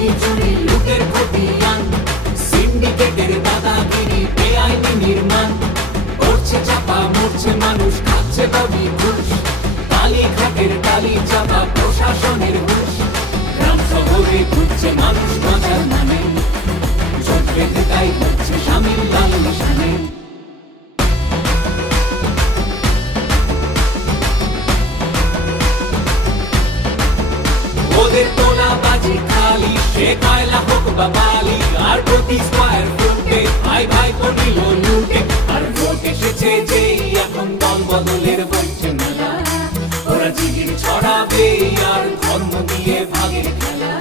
চুরি চুরি লুটের খতিয়ান, সিন্ডিকেটের দাদাগিরি, বেআইনি নির্মাণ, করছে চাপা মরছে মানুষ, খাচ্ছে দাবি ঘুষ, কালীঘাটের টালি চাপা প্রশাসনের হুঁশ। গ্রাম শহরে ঘুরছে মানুষ বাঁচার নামে, জোট বেঁধে তাই হচ্ছে শামিল লাল নিশানে। ওদের তোলা বাজি খালি, সে কয়লা হোক বা বালি, আর প্রতি স্কয়ার ফুটে ভাই ভাই পড়িল লুটে। আর ভোট এসেছে যেই এখন দল বদলের বইছে মেলা, ওরা জিগির ছড়াবে আর ধর্ম দিয়ে ভাগের খেলা।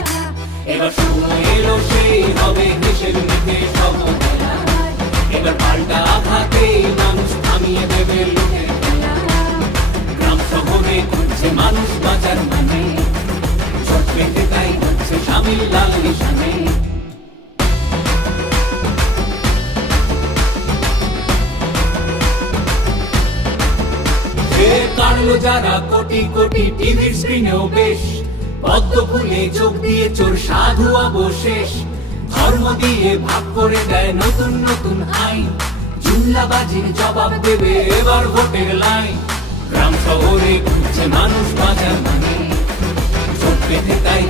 এবার সময় এলো সেই হবে দেশের নিতে সব খেলা, এবার পাল্টা আঘাতে মানুষ থামিয়ে দেবে লুটের খেলা। গ্রাম শহরে ঘুরছে মানুষ বাঁচার মানে, জোট বেঁধে তাই হচ্ছে শামিল লাল নিশানে। কাটলো যারা কোটি কোটি টিভির স্ক্রিনেও বেশ, পদ্ম ফুলে চোখ দিয়ে চোর সাধু অবশেষ। ধর্ম দিয়ে ভাগ করে দেয় নতুন নতুন আইন, জুমলাবাজির জবাব দেবে এবার ভোটের লাইন। গ্রাম শহরে ঘুরছে মানুষ বাঁচার মানে, জোট বেঁধে তাই